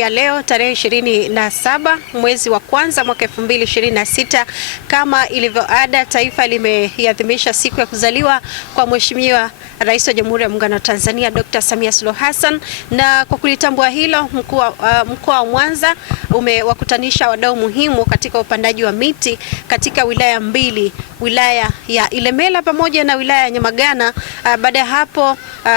ya leo tarehe 27 mwezi wa kwanza mwaka 2026, kama ilivyo ada, taifa limeadhimisha siku ya kuzaliwa kwa Mheshimiwa Rais wa Jamhuri ya Muungano wa Tanzania Dr. Samia Suluhu Hassan, na kwa kulitambua hilo mkoa wa Mwanza umewakutanisha wadau muhimu katika upandaji wa miti katika wilaya mbili, wilaya ya Ilemela pamoja na wilaya ya Nyamagana. Baada ya hapo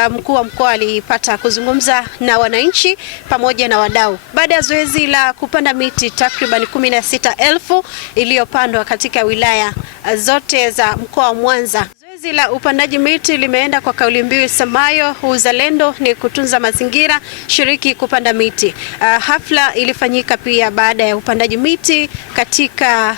mkuu wa mkoa alipata kuzungumza na wananchi pamoja na wadau baada ya zoezi la kupanda miti takriban 16,000 iliyopandwa katika wilaya zote za mkoa wa Mwanza. Zoezi la upandaji miti limeenda kwa kauli mbiu isemayo uzalendo ni kutunza mazingira, shiriki kupanda miti. Hafla ilifanyika pia baada ya upandaji miti katika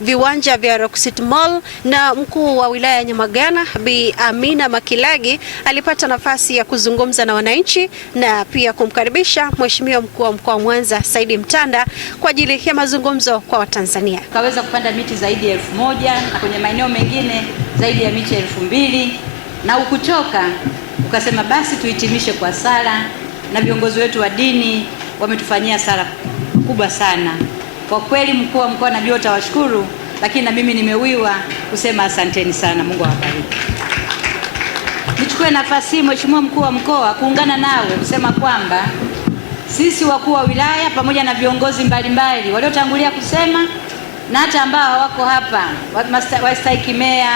viwanja vya Rock City Mall, na mkuu wa wilaya ya Nyamagana Bi Amina Makilagi alipata nafasi ya kuzungumza na wananchi na pia kumkaribisha Mheshimiwa mkuu wa mkoa wa Mwanza Saidi Mtanda kwa ajili ya mazungumzo kwa Watanzania. Tukaweza kupanda miti zaidi ya 1,000 na kwenye maeneo mengine zaidi ya miti 2,000, na ukuchoka ukasema basi tuhitimishe kwa sala, na viongozi wetu wa dini wametufanyia sala kubwa sana. Kwa kweli mkuu wa mkoa najua utawashukuru, lakini na mimi nimewiwa kusema asanteni sana, Mungu awabariki. Nichukue nafasi hii Mheshimiwa mkuu wa mkoa kuungana nawe kusema kwamba sisi wakuu wa wilaya pamoja na viongozi mbalimbali waliotangulia kusema na hata ambao hawako hapa, wastahiki meya,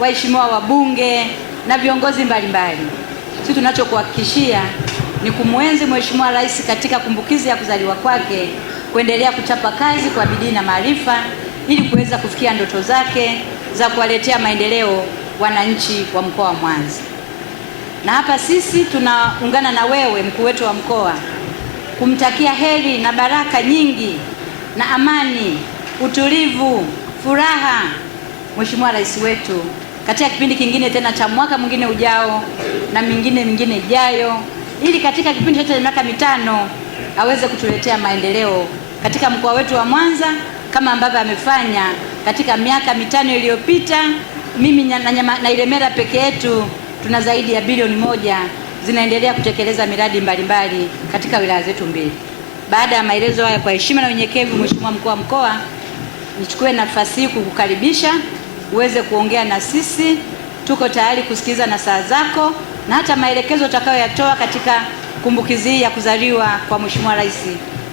waheshimiwa wabunge na viongozi mbalimbali, sisi tunachokuhakikishia ni kumwenzi Mheshimiwa Rais katika kumbukizi ya kuzaliwa kwake, kuendelea kuchapa kazi kwa bidii na maarifa ili kuweza kufikia ndoto zake za kuwaletea maendeleo wananchi wa mkoa wa Mwanza. Na hapa sisi tunaungana na wewe mkuu wetu wa mkoa kumtakia heri na baraka nyingi na amani, utulivu, furaha Mheshimiwa Rais wetu katika kipindi kingine tena cha mwaka mwingine ujao na mingine ijayo, ili katika kipindi cha miaka 5 aweze kutuletea maendeleo katika mkoa wetu wa Mwanza kama ambavyo amefanya katika miaka 5 iliyopita. Mimi na Ilemela peke yetu tuna zaidi ya bilioni 1 zinaendelea kutekeleza miradi mbalimbali katika wilaya zetu mbili. Baada ya maelezo haya, kwa heshima na unyenyekevu, Mheshimiwa mkuu wa mkoa, nichukue nafasi hii kukukaribisha uweze kuongea na sisi. Tuko tayari kusikiliza na saa zako na hata maelekezo utakayoyatoa katika kumbukizi hii ya kuzaliwa kwa Mheshimiwa Rais.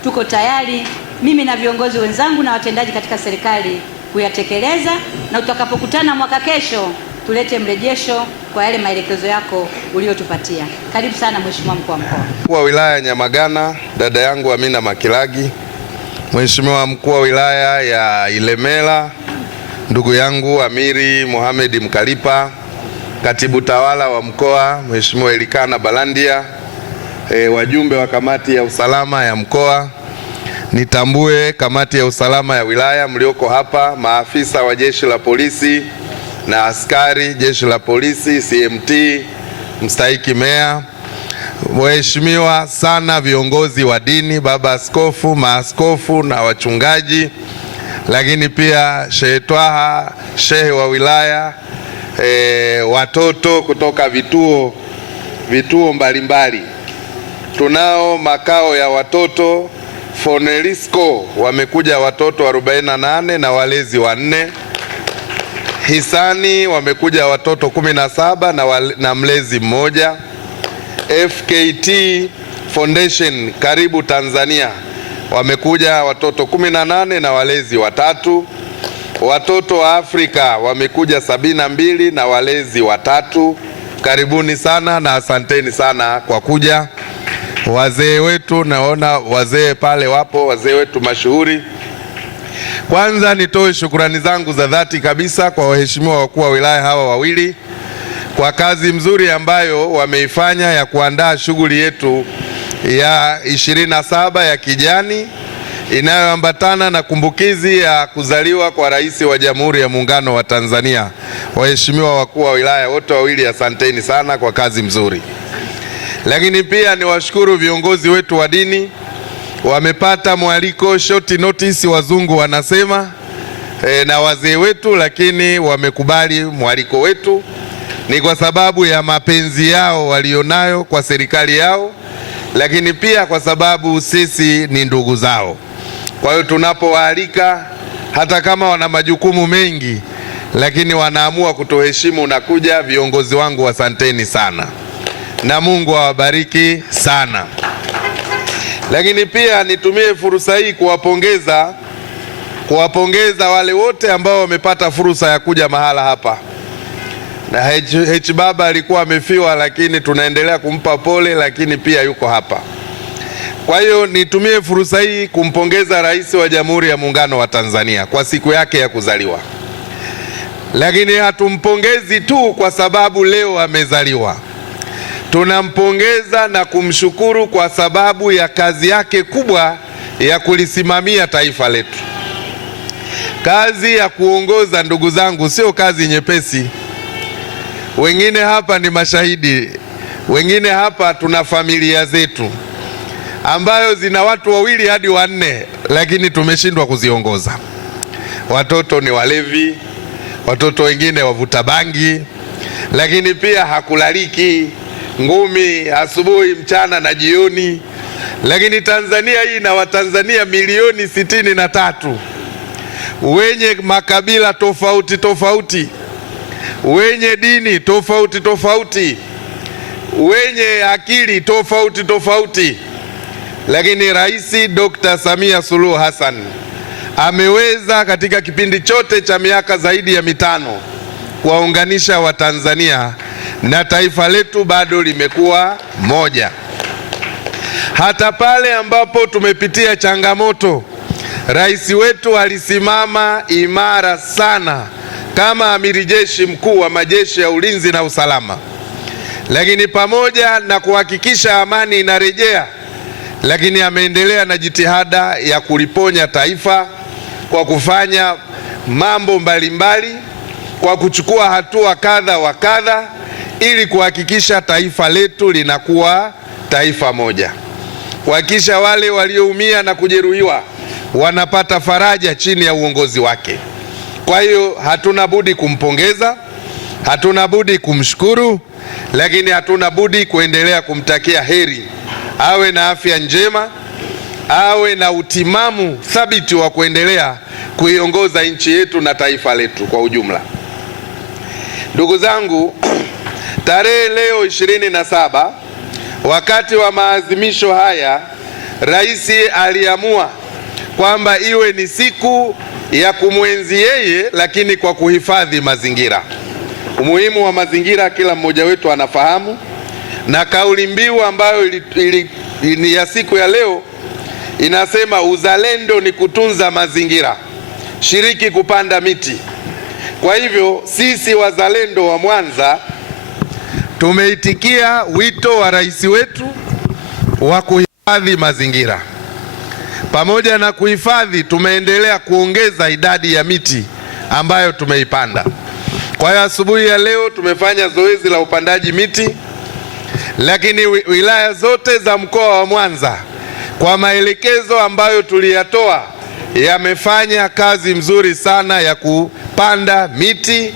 Tuko tayari mimi na viongozi wenzangu na watendaji katika serikali kuyatekeleza, na tutakapokutana mwaka kesho tulete mrejesho kwa yale maelekezo yako uliyotupatia. Karibu sana Mheshimiwa mkuu wa mkoa. Mkuu wa wilaya Nyamagana, dada yangu Amina Makilagi, Mheshimiwa mkuu wa wilaya ya Ilemela, ndugu yangu Amiri Mohamed Mkalipa, katibu tawala wa mkoa Mheshimiwa Elikana Balandia, wajumbe wa kamati ya usalama ya mkoa, nitambue kamati ya usalama ya wilaya mlioko hapa, maafisa wa jeshi la polisi na askari jeshi la polisi, CMT, mstahiki meya, waheshimiwa sana viongozi wa dini, baba askofu, maaskofu na wachungaji, lakini pia Shehe Twaha, shehe wa wilaya, watoto kutoka vituo mbalimbali. Tunao makao ya watoto Fonelisco, wamekuja watoto 48 na walezi 4. Hisani wamekuja watoto 17 na mlezi 1. FKT Foundation Karibu Tanzania wamekuja watoto 18 na walezi 3. Watoto wa Afrika wamekuja 72 na walezi 3. Karibuni sana na asanteni sana kwa kuja. Wazee wetu, naona wazee pale wapo, wazee wetu mashuhuri. Kwanza nitoe shukrani zangu za dhati kabisa kwa waheshimiwa wakuu wa wilaya hawa wawili kwa kazi mzuri ambayo wameifanya ya kuandaa shughuli yetu ya 27 ya kijani inayoambatana na kumbukizi ya kuzaliwa kwa Rais wa Jamhuri ya Muungano wa Tanzania. Waheshimiwa wakuu wa wilaya wote wawili, asanteni sana kwa kazi mzuri. Lakini pia niwashukuru viongozi wetu wa dini, wamepata mwaliko short notice, wazungu wanasema, na wazee wetu, lakini wamekubali mwaliko wetu. Ni kwa sababu ya mapenzi yao walionayo kwa serikali yao lakini pia kwa sababu sisi ni ndugu zao. Kwa hiyo tunapowaalika, hata kama wana majukumu mengi, lakini wanaamua kutoheshimu na kuja, viongozi wangu asanteni sana na Mungu awabariki sana. Lakini pia nitumie fursa hii kuwapongeza wale wote ambao wamepata fursa ya kuja mahala hapa. Na H baba alikuwa amefiwa, lakini tunaendelea kumpa pole, lakini pia yuko hapa. Kwa hiyo nitumie fursa hii kumpongeza Rais wa Jamhuri ya Muungano wa Tanzania kwa siku yake ya kuzaliwa. Lakini hatumpongezi tu kwa sababu leo amezaliwa. Tunampongeza na kumshukuru kwa sababu ya kazi yake kubwa ya kulisimamia taifa letu. Kazi ya kuongoza, ndugu zangu, sio kazi nyepesi. Wengine hapa ni mashahidi. Wengine hapa tuna familia zetu ambayo zina watu wawili hadi wanne, lakini tumeshindwa kuziongoza. Watoto ni walevi, watoto wengine wavuta bangi, lakini pia hakulaliki, ngumi asubuhi, mchana na jioni. Lakini Tanzania hii na Watanzania milioni 63 wenye makabila tofauti tofauti, wenye dini tofauti tofauti, wenye akili tofauti tofauti, lakini Rais Dr. Samia Suluhu Hassan ameweza katika kipindi chote cha miaka zaidi ya 5 kuwaunganisha Watanzania, na taifa letu bado limekuwa moja. Hata pale ambapo tumepitia changamoto, rais wetu alisimama imara sana kama amiri jeshi mkuu wa majeshi ya ulinzi na usalama. Lakini pamoja na kuhakikisha amani inarejea, lakini ameendelea na jitihada ya kuliponya taifa kwa kufanya mambo mbalimbali, kwa kuchukua hatua kadha wa kadha ili kuhakikisha taifa letu linakuwa taifa moja, kuhakikisha wale walioumia na kujeruhiwa wanapata faraja chini ya uongozi wake. Kwa hiyo hatuna budi kumpongeza, hatuna budi kumshukuru, lakini hatuna budi kuendelea kumtakia heri, awe na afya njema, awe na utimamu thabiti wa kuendelea kuiongoza nchi yetu na taifa letu kwa ujumla. Ndugu zangu, tarehe leo 27, wakati wa maadhimisho haya, rais aliamua kwamba iwe ni siku ya kumwenzi yeye, lakini kwa kuhifadhi mazingira. Umuhimu wa mazingira kila mmoja wetu anafahamu, na kauli mbiu ambayo ni ya siku ya leo inasema uzalendo ni kutunza mazingira, shiriki kupanda miti. Kwa hivyo sisi wazalendo wa Mwanza tumeitikia wito wa rais wetu wa kuhifadhi mazingira. Pamoja na kuhifadhi, tumeendelea kuongeza idadi ya miti ambayo tumeipanda. Kwa hiyo asubuhi ya leo tumefanya zoezi la upandaji miti, lakini wilaya zote za mkoa wa Mwanza kwa maelekezo ambayo tuliyatoa yamefanya kazi mzuri sana ya kupanda miti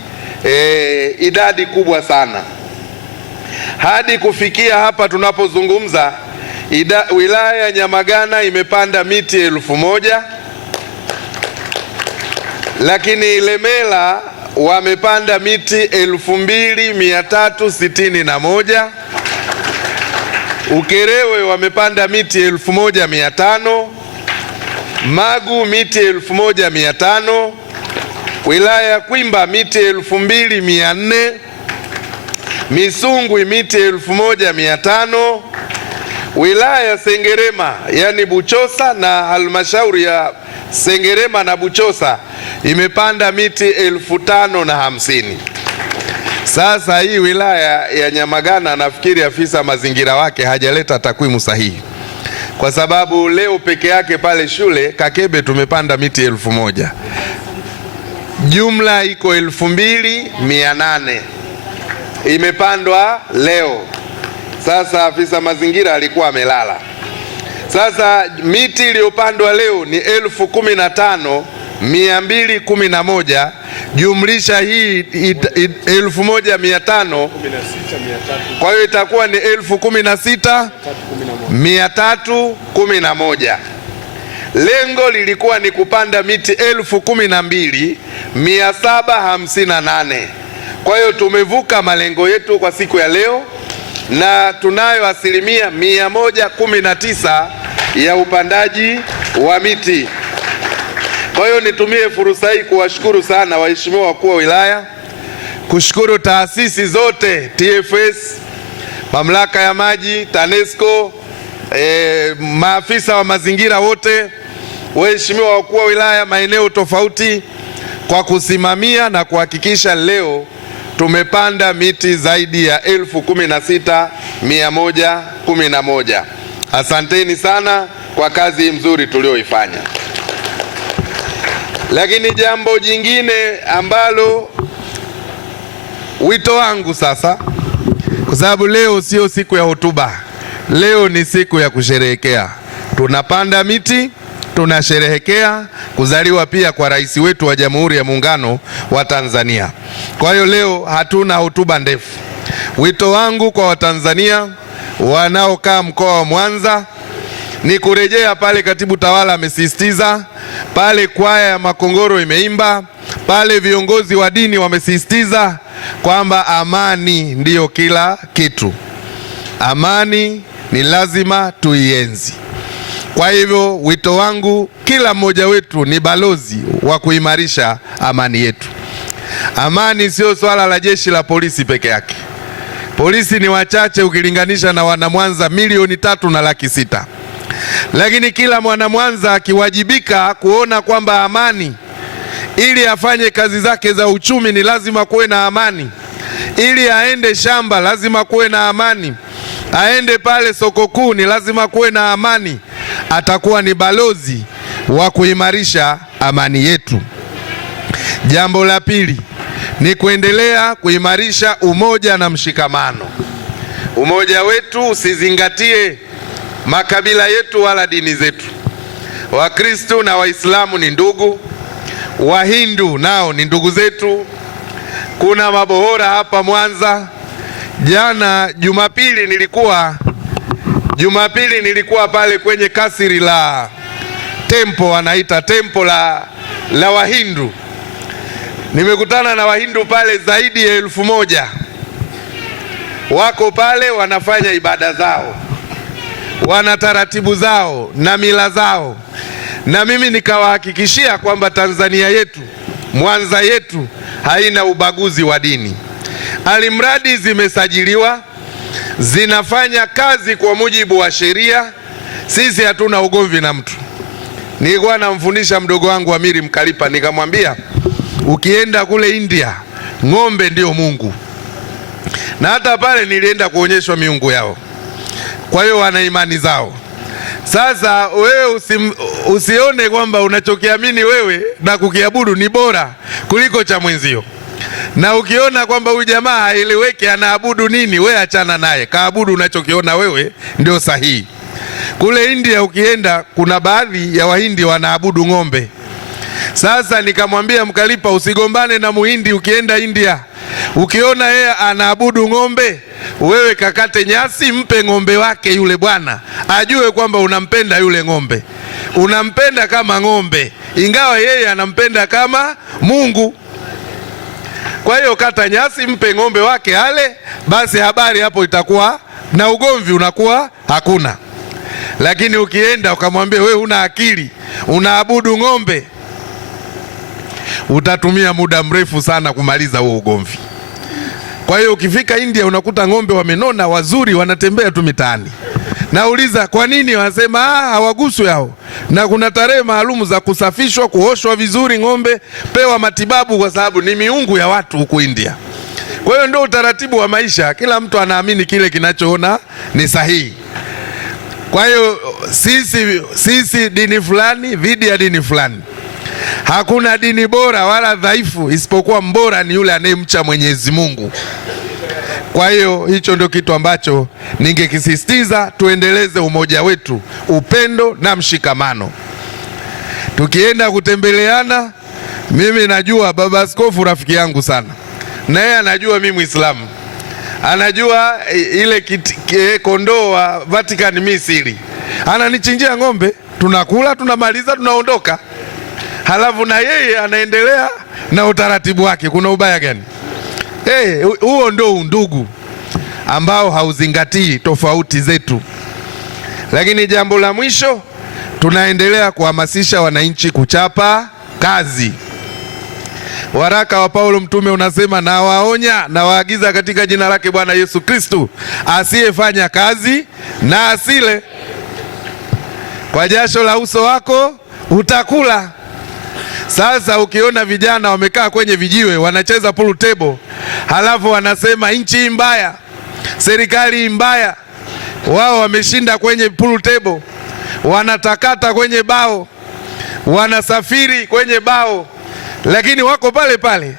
idadi kubwa sana. Hadi kufikia hapa tunapozungumza, wilaya ya Nyamagana imepanda miti 1000, lakini Ilemela wamepanda miti 2361, Ukerewe wamepanda miti 1500, Magu miti 1500, wilaya ya Kwimba miti 2400, Misungwi miti 1500, wilaya ya Sengerema yani Buchosa na halmashauri ya Sengerema na Buchosa imepanda miti 1550. Sasa hii wilaya ya Nyamagana, nafikiri afisa mazingira wake hajaleta takwimu sahihi, kwa sababu leo peke yake pale shule Kakebe tumepanda miti 1000, jumla iko 2800 imepandwa leo. Sasa afisa mazingira alikuwa amelala. Sasa miti iliyopandwa leo ni 15211, jumlisha hii 1500, kwa hiyo itakuwa ni 16311. 311. Lengo lilikuwa ni kupanda miti 12,758. Kwa hiyo tumevuka malengo yetu kwa siku ya leo na tunayo 119% ya upandaji wa miti. Kwa hiyo nitumie fursa hii kuwashukuru sana waheshimiwa wakuu wa wilaya, kushukuru taasisi zote, TFS, mamlaka ya maji, TANESCO, maafisa wa mazingira wote, waheshimiwa wakuu wa wilaya maeneo tofauti, kwa kusimamia na kuhakikisha leo tumepanda miti zaidi ya 16,111. Asanteni sana kwa kazi nzuri tulioifanya. Lakini jambo jingine ambalo wito wangu sasa, kwa sababu leo sio siku ya hotuba, leo ni siku ya kusherehekea. Tunapanda miti, tunasherehekea kuzaliwa pia kwa rais wetu wa Jamhuri ya Muungano wa Tanzania. Kwa hiyo leo hatuna hotuba ndefu. Wito wangu kwa Watanzania wanaokaa mkoa wa Mwanza ni kurejea pale katibu tawala amesisitiza, pale kwaya ya Makongoro imeimba, pale viongozi wa dini wamesisitiza kwamba amani ndiyo kila kitu. Amani ni lazima tuienzi. Kwa hivyo wito wangu, kila mmoja wetu ni balozi wa kuimarisha amani yetu. Amani sio swala la jeshi la polisi peke yake. Polisi ni wachache ukilinganisha na wanamwanza 3,600,000. Lakini kila mwanamwanza akiwajibika kuona kwamba amani, ili afanye kazi zake za uchumi ni lazima kuwe na amani, ili aende shamba lazima kuwe na amani, aende pale soko kuu ni lazima kuwe na amani, atakuwa ni balozi wa kuimarisha amani yetu. Jambo la pili ni kuendelea kuimarisha umoja na mshikamano. Umoja wetu usizingatie makabila yetu wala dini zetu. Wakristo na Waislamu ni ndugu, Wahindu nao ni ndugu zetu. Kuna mabohora hapa Mwanza. Jana Jumapili nilikuwa pale kwenye kasiri la tempo, wanaita tempo la Wahindu. Nimekutana na Wahindu pale zaidi ya 1,000. Wako pale wanafanya ibada zao, wana taratibu zao na mila zao, na mimi nikawahakikishia kwamba Tanzania yetu, Mwanza yetu haina ubaguzi wa dini. Alimradi zimesajiliwa, zinafanya kazi kwa mujibu wa sheria, sisi hatuna ugomvi na mtu. Nilikuwa namfundisha mdogo wangu Amiri Mkalipa, nikamwambia ukienda kule India ng'ombe ndio Mungu, na hata pale nilienda kuonyeshwa miungu yao. Kwa hiyo wana imani zao. Sasa wewe usione kwamba unachokiamini wewe na kukiabudu ni bora kuliko cha mwenzio. Na ukiona kwamba huyu jamaa haeleweki anaabudu nini, wewe achana naye, kaabudu unachokiona wewe ndio sahihi. Kule India ukienda, kuna baadhi ya Wahindi wanaabudu ng'ombe. Sasa nikamwambia Mkalipa, usigombane na Muhindi ukienda India. Ukiona yeye anaabudu ng'ombe, wewe kakate nyasi, mpe ng'ombe wake yule bwana, ajue kwamba unampenda yule ng'ombe, unampenda kama ng'ombe, ingawa yeye anampenda kama Mungu. Kwa hiyo kata nyasi, mpe ng'ombe wake ale, basi habari hapo itakuwa na ugomvi unakuwa hakuna. Lakini ukienda ukamwambia wewe huna akili, unaabudu ng'ombe, utatumia muda mrefu sana kumaliza huo ugomvi. Kwa hiyo ukifika India unakuta ng'ombe wamenona wazuri wanatembea tu mitaani. Nauliza kwa nini? Wanasema hawaguswi hao, na kuna tarehe maalumu za kusafishwa, kuoshwa vizuri ng'ombe, pewa matibabu, kwa sababu ni miungu ya watu huku India. Kwa hiyo ndio utaratibu wa maisha, kila mtu anaamini kile kinachoona ni sahihi. Kwa hiyo sisi dini fulani dhidi ya dini fulani. Hakuna dini bora wala dhaifu, isipokuwa mbora ni yule anayemcha Mwenyezi Mungu. Kwa hiyo hicho ndio kitu ambacho ningekisisitiza, tuendeleze umoja wetu, upendo na mshikamano. Tukienda kutembeleana, mimi najua baba askofu rafiki yangu sana, na yeye anajua mimi Muislamu. anajua ile kondoo wa Vatican Misri, ananichinjia ng'ombe, tunakula, tunamaliza, tunaondoka, halafu na yeye anaendelea na utaratibu wake. Kuna ubaya gani? Huo ndio undugu ambao hauzingatii tofauti zetu. Lakini jambo la mwisho, tunaendelea kuhamasisha wananchi kuchapa kazi. Waraka wa Paulo mtume unasema, na waonya na waagiza katika jina lake Bwana Yesu Kristo, asiyefanya kazi na asile. Kwa jasho la uso wako utakula. Sasa ukiona vijana wamekaa kwenye vijiwe wanacheza pool table, halafu wanasema nchi mbaya, serikali mbaya, wao wameshinda kwenye pool table, wanatakata kwenye bao, wanasafiri kwenye bao, lakini wako pale pale.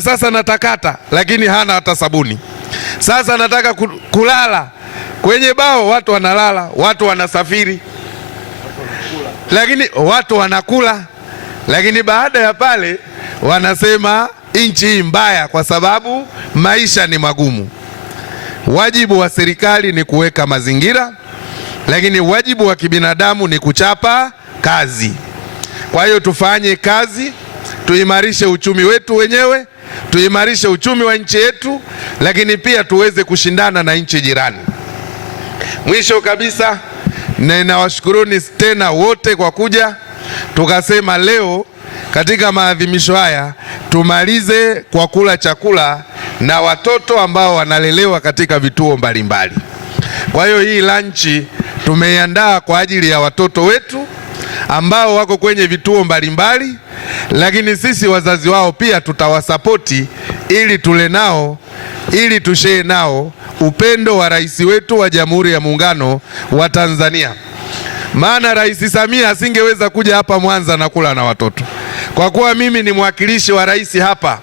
Sasa natakata, lakini hana hata sabuni. Sasa nataka kulala kwenye bao, watu wanalala, watu wanasafiri, lakini watu wanakula. Lakini baada ya pale wanasema nchi mbaya kwa sababu maisha ni magumu. Wajibu wa serikali ni kuweka mazingira, lakini wajibu wa kibinadamu ni kuchapa kazi. Kwa hiyo tufanye kazi, tuimarishe uchumi wetu wenyewe, tuimarishe uchumi wa nchi yetu, lakini pia tuweze kushindana na nchi jirani. Mwisho kabisa, ninawashukuruni tena wote kwa kuja. Tukasema leo katika maadhimisho haya tumalize kwa kula chakula na watoto ambao wanalelewa katika vituo mbalimbali. Kwa hiyo hii lunch tumeiandaa kwa ajili ya watoto wetu ambao wako kwenye vituo mbalimbali, lakini sisi wazazi wao pia tutawasapoti ili tule nao, ili tushare nao upendo wa rais wetu wa Jamhuri ya Muungano wa Tanzania. Maana Rais Samia asingeweza kuja hapa Mwanza na kula na watoto. Kwa kuwa mimi ni mwakilishi wa rais hapa,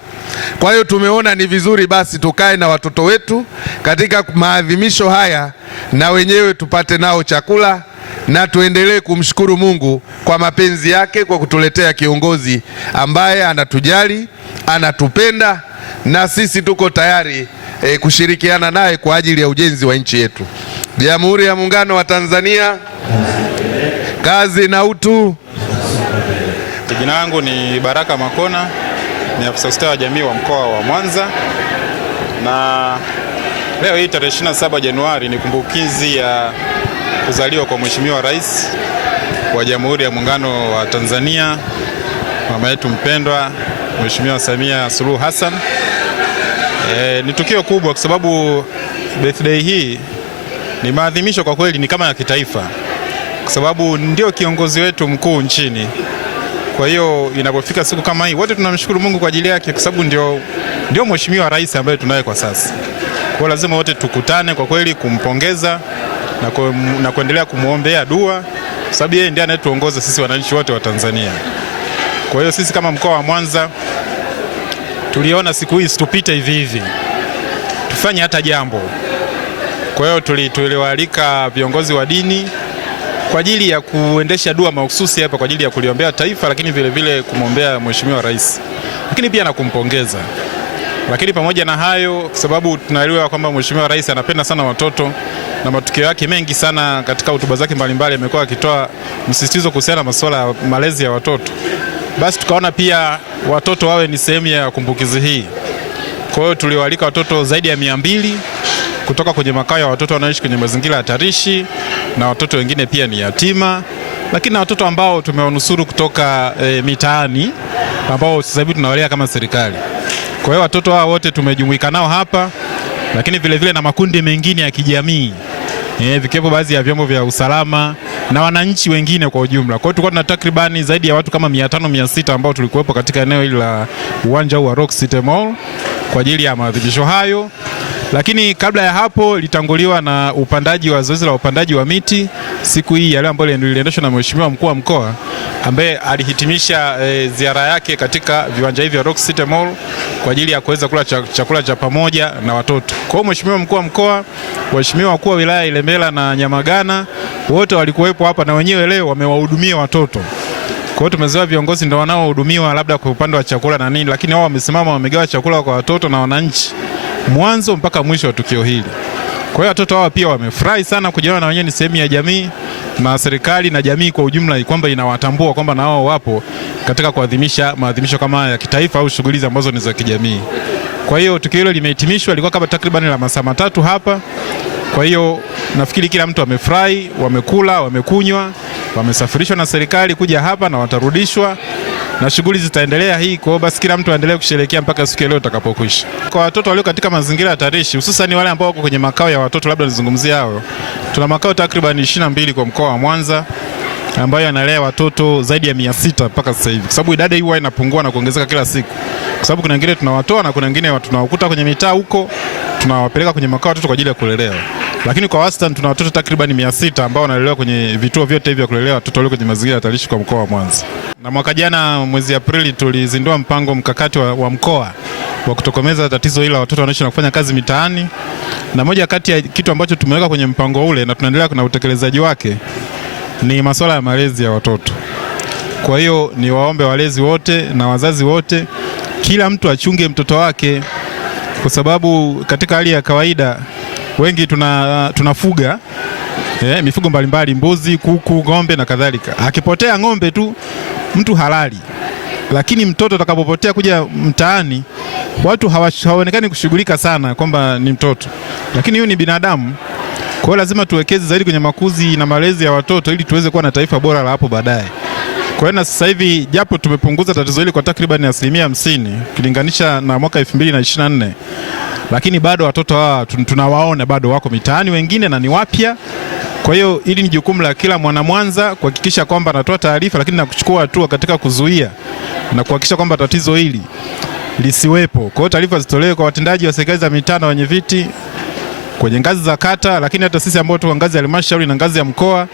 kwa hiyo tumeona ni vizuri basi tukae na watoto wetu katika maadhimisho haya, na wenyewe tupate nao chakula, na tuendelee kumshukuru Mungu kwa mapenzi yake kwa kutuletea kiongozi ambaye anatujali, anatupenda, na sisi tuko tayari kushirikiana naye kwa ajili ya ujenzi wa nchi yetu. Jamhuri ya Muungano wa Tanzania, kazi na utu. Jina langu ni Baraka Makona, ni afisa ustawi wa jamii wa mkoa wa Mwanza, na leo hii tarehe 27 Januari ni kumbukizi ya kuzaliwa kwa Mheshimiwa Rais wa Jamhuri ya Muungano wa Tanzania, mama yetu mpendwa Mheshimiwa Samia Suluhu Hassan. Ni tukio kubwa kwa sababu birthday hii ni maadhimisho kwa kweli, ni kama ya kitaifa, kwa sababu ndio kiongozi wetu mkuu nchini. Kwa hiyo inapofika siku kama hii, wote tunamshukuru Mungu kwa ajili yake, kwa sababu ndio Mheshimiwa Rais ambaye tunaye kwa sasa. Kwa hiyo lazima wote tukutane kwa kweli kumpongeza na kuendelea kumwombea dua, kwa sababu yeye ndiye anayetuongoza sisi wananchi wote wa Tanzania. Kwa hiyo sisi kama mkoa wa Mwanza tuliona siku hii situpite hivi hivi, tufanye hata jambo. Kwa hiyo tuliwaalika viongozi wa dini kwa ajili ya kuendesha dua mahususi hapa kwa ajili ya kuliombea taifa, lakini vile vile kumwombea Mheshimiwa Rais, lakini pia na kumpongeza. Lakini pamoja na hayo, kwa sababu tunaelewa kwamba Mheshimiwa Rais anapenda sana watoto na matukio yake mengi sana katika hotuba zake mbalimbali amekuwa akitoa msisitizo kuhusiana na masuala ya malezi ya watoto, basi tukaona pia watoto wawe ni sehemu ya kumbukizi hii. Kwa hiyo tuliwaalika watoto zaidi ya 200 kutoka kwenye makao ya watoto wanaoishi kwenye mazingira hatarishi, na watoto wengine pia ni yatima, lakini na watoto ambao tumewanusuru kutoka mitaani ambao sasa hivi tunawalea kama serikali. Kwa hiyo watoto hao wote tumejumuika nao hapa, lakini vile vile na makundi mengine ya kijamii, vikiwepo baadhi ya vyombo vya usalama na wananchi wengine kwa ujumla. Kwa hiyo tulikuwa tuna takribani zaidi ya watu kama 500-600 ambao tulikuwepo katika eneo hili la uwanja wa Rock City Mall kwa ajili ya maadhimisho hayo. Lakini kabla ya hapo litanguliwa na upandaji wa zoezi la upandaji wa miti siku hii ya leo, ambayo iliendeshwa na Mheshimiwa mkuu wa mkoa ambaye alihitimisha ziara yake katika viwanja hivi vya Rock City Mall kwa ajili ya kuweza kula chakula cha pamoja na watoto. Kwa hiyo Mheshimiwa mkuu wa mkoa, Mheshimiwa wakuu wa wilaya Ilemela na Nyamagana wote walikuwepo hapa, na wenyewe leo wamewahudumia watoto. Kwa hiyo tumezoea viongozi ndio wanaohudumiwa labda kwa upande wa chakula na nini, lakini wao wamesimama wamegawa chakula kwa watoto na wananchi mwanzo mpaka mwisho wa tukio hili. Kwa hiyo watoto hao pia wamefurahi sana kujiona na wenyewe ni sehemu ya jamii, na serikali na jamii kwa ujumla kwamba inawatambua kwamba na wao wapo katika kuadhimisha maadhimisho kama ya kitaifa au shughuli ambazo ni za kijamii. Kwa hiyo tukio hilo limehitimishwa, ilikuwa kama takriban la masaa 3 hapa. Kwa hiyo nafikiri kila mtu amefurahi, wamekula, wamekunywa, wamesafirishwa na serikali kuja hapa na watarudishwa, na shughuli zitaendelea hii. Kwa hiyo basi kila mtu aendelee kusherehekea mpaka siku leo itakapokwisha. Kwa watoto walio katika mazingira hatarishi, hususan wale ambao wako kwenye makao ya watoto, labda nizungumzie hao. Tuna makao takriban 22 kwa mkoa wa Mwanza ambayo yanalea watoto zaidi ya 600 mpaka sasa hivi. Kwa sababu idadi hii huwa inapungua na kuongezeka kila siku. Kwa sababu kuna wengine tunawatoa na kuna wengine tunawakuta kwenye mitaa huko, tunawapeleka kwenye makao watoto kwa ajili ya kulelewa. Lakini kwa wastani tuna watoto takriban 600 ambao wanalelewa kwenye vituo vyote hivi vya kulelea watoto walio kwenye mazingira hatarishi kwa mkoa wa Mwanza. Na mwaka jana mwezi Aprili tulizindua mpango mkakati wa mkoa wa kutokomeza tatizo hili la watoto wanaoishi na kufanya kazi mitaani. Na moja kati ya kitu ambacho tumeweka kwenye mpango ule na tunaendelea na utekelezaji wake ni masuala ya malezi ya watoto. Kwa hiyo ni waombe walezi wote na wazazi wote, kila mtu achunge mtoto wake, kwa sababu katika hali ya kawaida wengi tunafuga mifugo mbalimbali, mbuzi, kuku, ng'ombe na kadhalika. Akipotea ng'ombe tu mtu halali, lakini mtoto atakapopotea kuja mtaani watu hawaonekani kushughulika sana kwamba ni mtoto, lakini huyu ni binadamu. Kwa hiyo lazima tuwekeze zaidi kwenye makuzi na malezi ya watoto ili tuweze kuwa na taifa bora la hapo baadaye. Kwa hiyo na sasa hivi japo tumepunguza tatizo hili kwa takriban 50% ukilinganisha na mwaka 2024, lakini bado watoto hawa tunawaona bado wako mitaani wengine na ni wapya. Kwa hiyo hili ni jukumu la kila mwana Mwanza kuhakikisha kwamba anatoa taarifa, lakini na kuchukua hatua katika kuzuia na kuhakikisha kwamba tatizo hili lisiwepo. Kwa hiyo taarifa zitolewe kwa watendaji wa serikali za mitaa na wenye viti kwenye ngazi za kata, lakini hata sisi ambao tuko ngazi ya halmashauri na ngazi ya mkoa,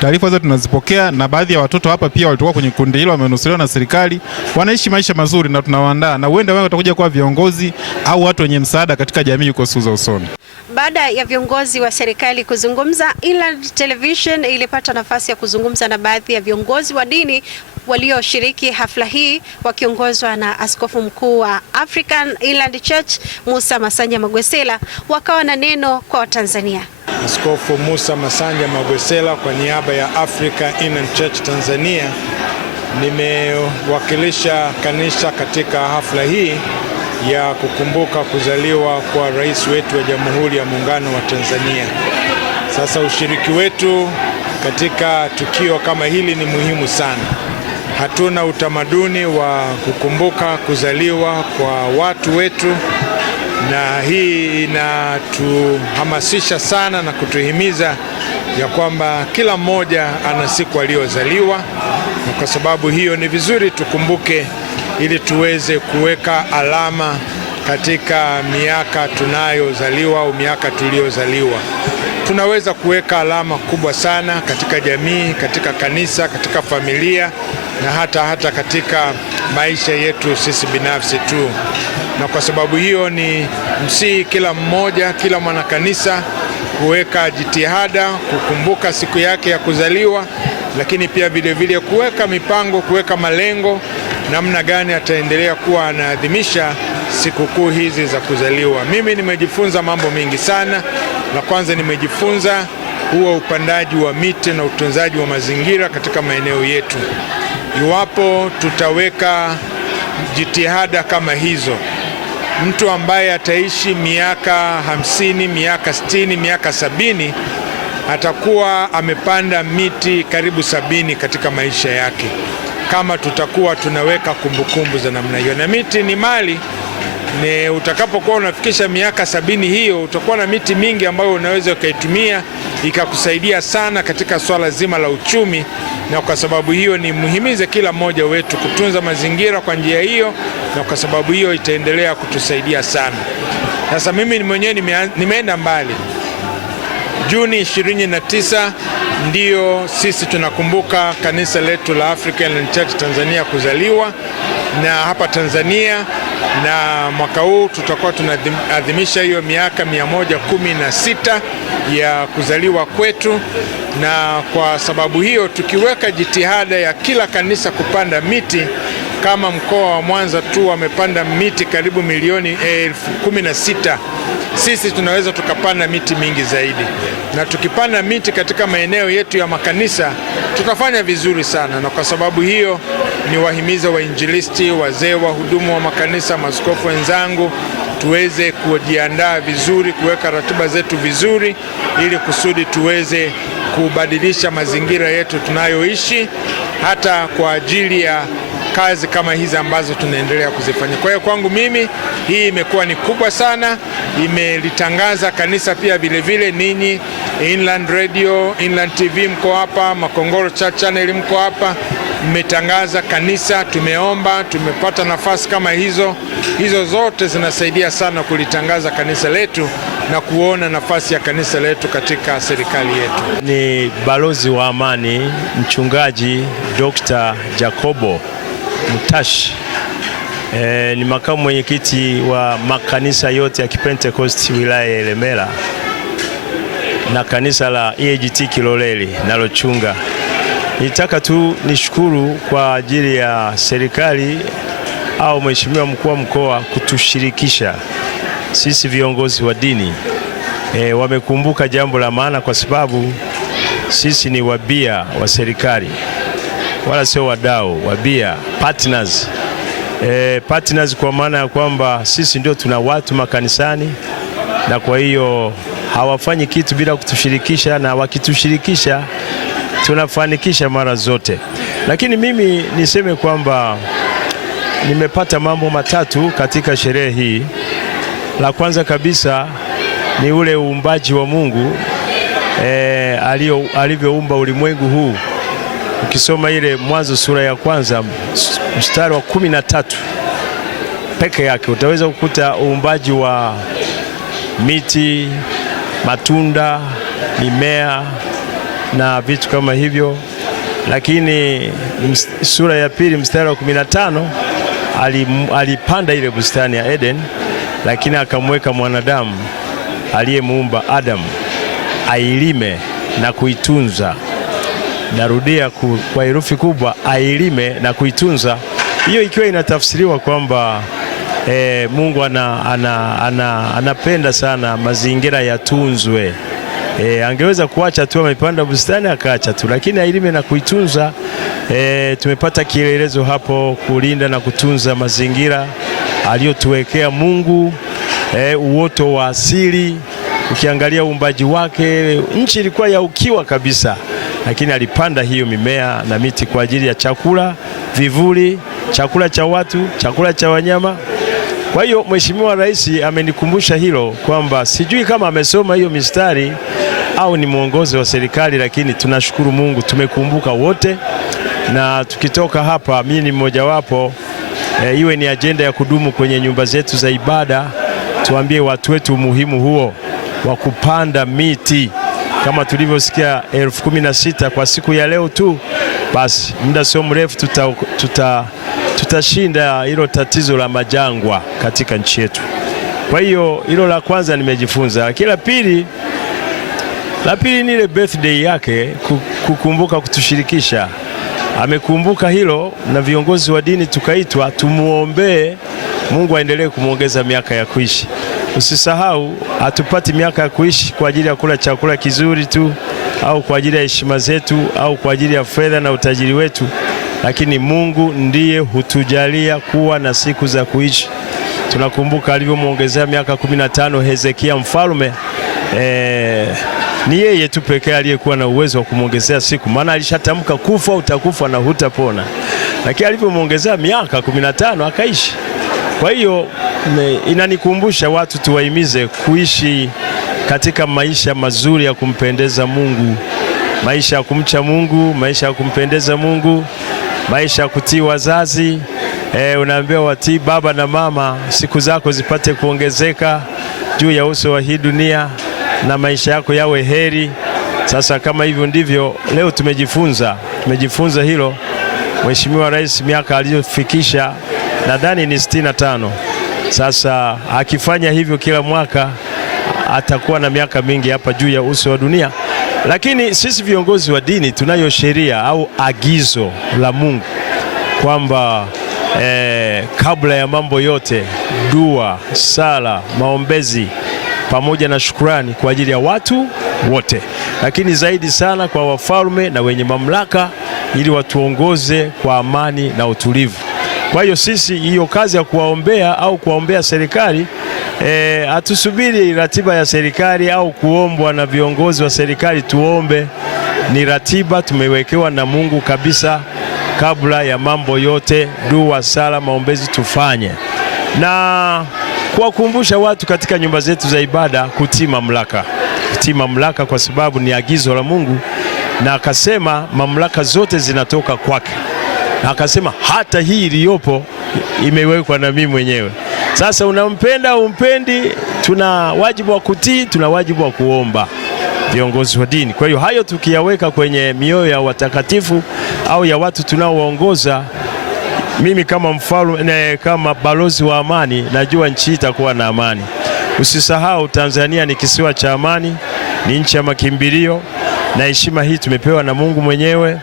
taarifa hizo tunazipokea. Na baadhi ya watoto hapa pia walitoka kwenye kundi hilo, wamenusurika na serikali, wanaishi maisha mazuri na tunawaandaa, na huenda wao watakuja kuwa viongozi au watu wenye msaada katika jamii huko siku za usoni. Baada ya viongozi wa serikali kuzungumza, Inland Television ilipata nafasi ya kuzungumza na baadhi ya viongozi wa dini walioshiriki hafla hii wakiongozwa na Askofu Mkuu wa African Inland Church Musa Masanja Magwesela. Wakawa na neno kwa Watanzania. Askofu Musa Masanja Magwesela kwa niaba ya African Inland Church Tanzania, nimewakilisha kanisa katika hafla hii ya kukumbuka kuzaliwa kwa rais wetu wa Jamhuri ya Muungano wa Tanzania. Sasa ushiriki wetu katika tukio kama hili ni muhimu sana. Hatuna utamaduni wa kukumbuka kuzaliwa kwa watu wetu, na hii inatuhamasisha sana na kutuhimiza ya kwamba kila mmoja ana siku aliyozaliwa, na kwa sababu hiyo ni vizuri tukumbuke ili tuweze kuweka alama katika miaka tunayozaliwa au miaka tuliyozaliwa. Tunaweza kuweka alama kubwa sana katika jamii, katika kanisa, katika familia na hata katika maisha yetu sisi binafsi tu. Na kwa sababu hiyo ni msihi kila mmoja, kila mwanakanisa kuweka jitihada kukumbuka siku yake ya kuzaliwa, lakini pia vile kuweka mipango, kuweka malengo namna gani ataendelea kuwa anaadhimisha sikukuu hizi za kuzaliwa. Mimi nimejifunza mambo mengi sana. La kwanza, nimejifunza huo upandaji wa miti na utunzaji wa mazingira katika maeneo yetu. Iwapo tutaweka jitihada kama hizo, mtu ambaye ataishi miaka 50, miaka 60, miaka 70 atakuwa amepanda miti karibu 70 katika maisha yake, kama tutakuwa tunaweka kumbukumbu za namna hiyo. Na miti ni mali. Utakapokuwa unafikisha miaka 70 hiyo, utakuwa na miti mingi ambayo unaweza ukaitumia ikakusaidia sana katika swala zima la uchumi. Na kwa sababu hiyo ni muhimize kila mmoja wetu kutunza mazingira kwa njia hiyo, na kwa sababu hiyo itaendelea kutusaidia sana. Sasa mimi mwenyewe nimeenda mbali. Juni 29 ndio sisi tunakumbuka kanisa letu la African Inland Church Tanzania kuzaliwa na hapa Tanzania, na mwaka huu tutakuwa tunaadhimisha hiyo miaka 116 ya kuzaliwa kwetu. Na kwa sababu hiyo tukiweka jitihada ya kila kanisa kupanda miti, kama mkoa wa Mwanza tu wamepanda miti karibu milioni 16 sisi tunaweza tukapanda miti mingi zaidi, na tukipanda miti katika maeneo yetu ya makanisa tutafanya vizuri sana. Na kwa sababu hiyo ni wahimiza wainjilisti, wazee, wahudumu wa makanisa, maaskofu wenzangu, tuweze kujiandaa vizuri, kuweka ratiba zetu vizuri, ili kusudi tuweze kubadilisha mazingira yetu tunayoishi, hata kwa ajili ya kazi kama hizi ambazo tunaendelea kuzifanya. Kwa hiyo kwangu mimi hii imekuwa ni kubwa sana. Imelitangaza kanisa pia vile vile, ninyi Inland Radio, Inland TV mko hapa, Makongoro Church Channel mko hapa, mmetangaza kanisa, tumeomba, tumepata nafasi kama hizo. Hizo zote zinasaidia sana kulitangaza kanisa letu na kuona nafasi ya kanisa letu katika serikali yetu. Ni balozi wa amani mchungaji Dr. Jacobo Mutashi. Ni makamu mwenyekiti wa makanisa yote ya Kipentekosti wilaya ya Ilemela na kanisa la EAGT Kiloleli nalochunga. Nitaka tu nishukuru kwa ajili ya serikali au mheshimiwa mkuu wa mkoa kutushirikisha sisi viongozi wa dini. Wamekumbuka jambo la maana, kwa sababu sisi ni wabia wa serikali, wala sio wadau, wabia, partners. Partners kwa maana ya kwamba sisi ndio tuna watu makanisani, na kwa hiyo hawafanyi kitu bila kutushirikisha, na wakitushirikisha tunafanikisha mara zote. Lakini mimi niseme kwamba nimepata mambo matatu katika sherehe hii. La kwanza kabisa ni ule uumbaji wa Mungu alivyoumba ulimwengu huu. Ukisoma ile Mwanzo sura ya kwanza mstari wa 13 peke yake utaweza kukuta uumbaji wa miti, matunda, mimea na vitu kama hivyo. Lakini sura ya pili mstari wa 15 alipanda ile bustani ya Eden, lakini akamweka mwanadamu aliyemuumba Adam ailime na kuitunza. Narudia kwa herufi kubwa, ailime na kuitunza. Hiyo ikiwa inatafsiriwa kwamba Mungu anapenda sana mazingira yatunzwe. Angeweza kuacha tu amepanda bustani akaacha tu, lakini ailime na kuitunza. Tumepata kielelezo hapo, kulinda na kutunza mazingira aliyotuwekea Mungu, uoto wa asili. Ukiangalia uumbaji wake, nchi ilikuwa ya ukiwa kabisa, lakini alipanda hiyo mimea na miti kwa ajili ya chakula, vivuli, chakula cha watu, chakula cha wanyama. Kwa hiyo Mheshimiwa Rais amenikumbusha hilo, kwamba sijui kama amesoma hiyo mistari au ni mwongozi wa serikali, lakini tunashukuru Mungu tumekumbuka wote. Na tukitoka hapa, mimi ni mmoja wapo, iwe ni ajenda ya kudumu kwenye nyumba zetu za ibada, tuambie watu wetu umuhimu huo wa kupanda miti kama tulivyosikia 16,000 kwa siku ya leo tu. Basi muda sio mrefu tutashinda hilo tatizo la majangwa katika nchi yetu. Kwa hiyo hilo la kwanza nimejifunza. Kila la pili ni ile birthday yake, kukumbuka kutushirikisha. Amekumbuka hilo, na viongozi wa dini tukaitwa tumuombee Mungu aendelee kumuongeza miaka ya kuishi. Usisahau, hatupati miaka ya kuishi kwa ajili ya kula chakula kizuri tu, au kwa ajili ya heshima zetu, au kwa ajili ya fedha na utajiri wetu, lakini Mungu ndiye hutujalia kuwa na siku za kuishi. Tunakumbuka alivyomuongezea miaka 15 Hezekia mfalme. Ni yeye tu pekee aliyekuwa na uwezo wa kumuongezea siku, maana alishatamka kufa utakufa na hutapona, lakini alivyomuongezea miaka 15 akaishi. Kwa hiyo inanikumbusha watu tuwahimize kuishi katika maisha mazuri ya kumpendeza Mungu, maisha ya kumcha Mungu, maisha ya kumpendeza Mungu, maisha ya kutii wazazi. Unaambiwa watii baba na mama, siku zako zipate kuongezeka juu ya uso wa hii dunia na maisha yako yawe heri. Sasa kama hivyo ndivyo leo tumejifunza hilo. Mheshimiwa Rais miaka aliyofikisha nadhani ni 65. Sasa akifanya hivyo kila mwaka atakuwa na miaka mingi hapa juu ya uso wa dunia. Lakini sisi viongozi wa dini tunayo sheria au agizo la Mungu kwamba kabla ya mambo yote, dua, sala, maombezi pamoja na shukrani kwa ajili ya watu wote, lakini zaidi sana kwa wafalme na wenye mamlaka, ili watuongoze kwa amani na utulivu. Kwa hiyo sisi hiyo kazi ya kuwaombea au kuwaombea serikali, hatusubiri ratiba ya serikali au kuombwa na viongozi wa serikali tuombe. Ni ratiba tumewekewa na Mungu kabisa. Kabla ya mambo yote, dua, sala, maombezi tufanye, na kuwakumbusha watu katika nyumba zetu za ibada kutii mamlaka, kwa sababu ni agizo la Mungu, na akasema mamlaka zote zinatoka kwake, na akasema hata hii iliyopo imewekwa na mimi mwenyewe. Sasa unampenda umpendi, tuna wajibu wa kutii, tuna wajibu wa kuomba viongozi wa dini. Kwa hiyo hayo tukiyaweka kwenye mioyo ya watakatifu au ya watu tunaowaongoza, mimi kama mfalme, kama balozi wa amani, najua nchi itakuwa na amani. Usisahau Tanzania ni kisiwa cha amani, ni nchi ya makimbilio, na heshima hii tumepewa na Mungu mwenyewe,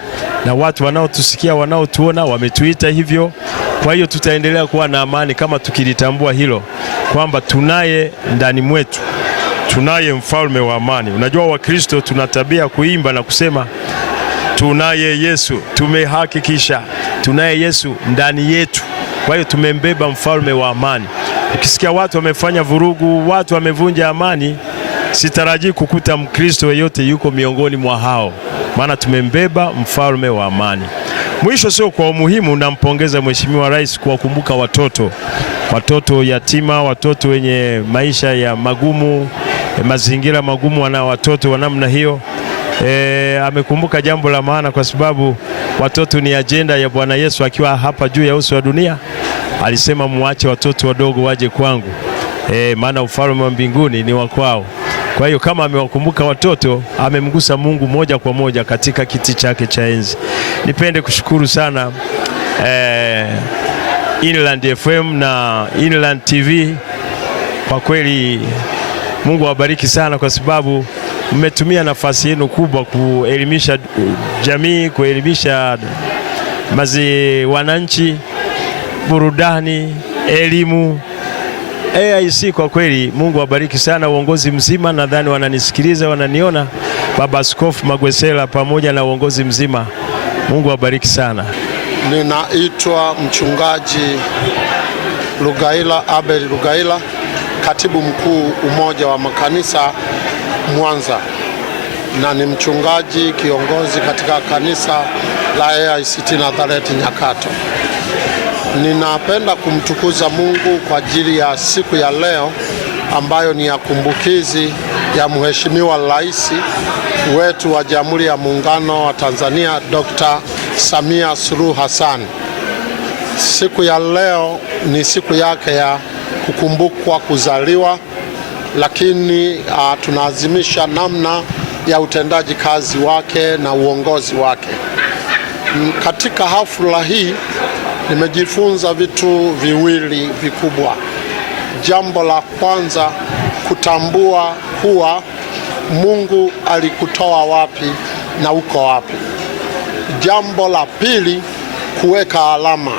na watu wanaotusikia, wanaotuona wametuita hivyo. Kwa hiyo tutaendelea kuwa na amani kama tukilitambua hilo, kwamba tunaye ndani mwetu, tunaye mfalme wa amani. Unajua Wakristo tuna tabia kuimba na kusema tunaye Yesu, tumehakikisha tunaye Yesu ndani yetu. Kwa hiyo tumembeba mfalme wa amani. Ukisikia watu wamefanya vurugu, watu wamevunja amani, sitarajii kukuta Mkristo yeyote yuko miongoni mwa hao, maana tumembeba mfalme wa amani. Mwisho sio kwa umuhimu, nampongeza Mheshimiwa Rais kuwakumbuka watoto yatima, watoto wenye maisha ya magumu, mazingira magumu, wana watoto wa namna hiyo. Amekumbuka jambo la maana, kwa sababu watoto ni ajenda ya Bwana Yesu akiwa hapa juu ya uso wa dunia. Alisema muache watoto wadogo waje kwangu, maana ufalme wa mbinguni ni wa kwao. Kwa hiyo kama amewakumbuka watoto, amemgusa Mungu moja kwa moja katika kiti chake cha enzi. Nipende kushukuru sana Inland FM na Inland TV. Kwa kweli Mungu awabariki sana, kwa sababu mmetumia nafasi yenu kubwa kuelimisha jamii, kuelimisha wananchi, burudani, elimu. AIC kwa kweli Mungu awabariki sana, uongozi mzima, nadhani wananisikiliza, wananiona, Baba Askofu Magwesela pamoja na uongozi mzima. Mungu awabariki sana. Ninaitwa mchungaji Lugaila Abel Lugaila, katibu mkuu Umoja wa Makanisa Mwanza, na ni mchungaji kiongozi katika kanisa la AICT Nazareti Nyakato. Ninapenda kumtukuza Mungu kwa ajili ya siku ya leo ambayo ni ya kumbukizi ya Mheshimiwa Rais wetu wa Jamhuri ya Muungano wa Tanzania, Dr. Samia Suluhu Hassan. Siku ya leo ni siku yake ya kukumbukwa kuzaliwa, lakini tunaazimisha namna ya utendaji kazi wake na uongozi wake. Katika hafla hii nimejifunza vitu viwili vikubwa. Jambo la kwanza, kutambua kuwa Mungu alikutoa wapi na uko wapi. Jambo la pili, kuweka alama.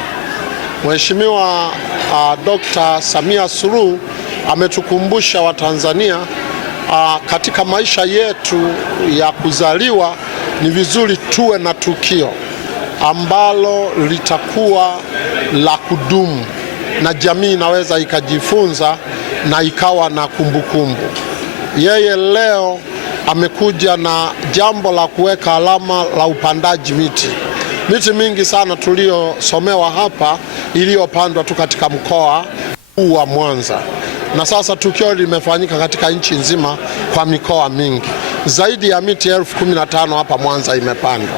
Mheshimiwa Dr. Samia Suluhu ametukumbusha Watanzania katika maisha yetu ya kuzaliwa ni vizuri tuwe na tukio ambalo litakuwa la kudumu na jamii inaweza ikajifunza na ikawa na kumbukumbu. Yeye leo amekuja na jambo la kuweka alama la upandaji miti. Miti mingi sana tuliosomewa hapa iliyopandwa tu katika mkoa huu wa Mwanza, na sasa tukio limefanyika katika nchi nzima kwa mikoa mingi. Zaidi ya miti 15,000 hapa Mwanza imepandwa.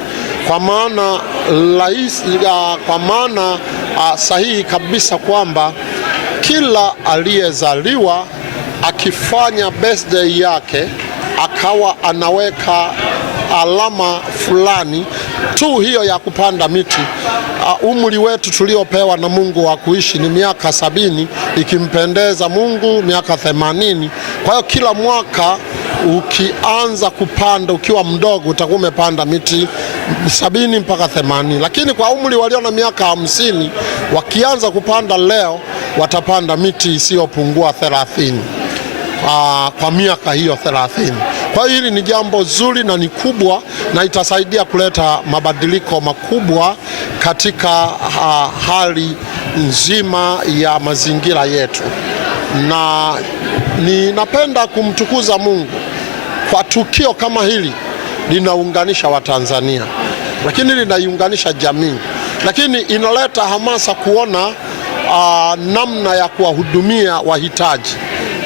Kwa maana sahihi kabisa kwamba kila aliyezaliwa akifanya birthday yake akawa anaweka alama fulani tu hiyo ya kupanda miti. Umri wetu tuliopewa na Mungu wa kuishi ni miaka 70, ikimpendeza Mungu miaka 80. Kwa hiyo kila mwaka ukianza kupanda ukiwa mdogo utakuwa umepanda miti 70 mpaka 80, lakini kwa umri walio na miaka 50 wakianza kupanda leo watapanda miti isiyopungua 30. kwa miaka hiyo 30. Kwa hiyo hili ni jambo zuri na ni kubwa, na itasaidia kuleta mabadiliko makubwa katika hali nzima ya mazingira yetu, na ninapenda kumtukuza Mungu kwa tukio kama hili. Linaunganisha Watanzania, lakini linaiunganisha jamii, lakini inaleta hamasa kuona namna ya kuwahudumia wahitaji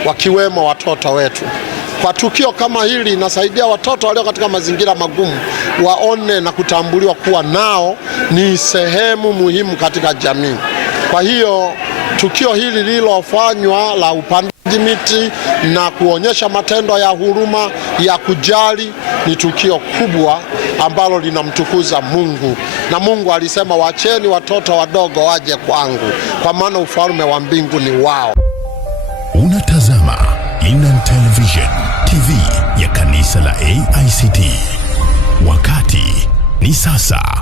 wakiwemo watoto wetu. Kwa tukio kama hili inasaidia watoto walio katika mazingira magumu waone na kutambuliwa kuwa nao ni sehemu muhimu katika jamii. Kwa hiyo tukio hili lililofanywa la upandaji miti na kuonyesha matendo ya huruma ya kujali ni tukio kubwa ambalo linamtukuza Mungu, na Mungu alisema, wacheni watoto wadogo waje kwangu, kwa maana ufalme wa mbingu ni wao. Unatazama Inland Television, TV ya kanisa la AICT. Wakati ni sasa.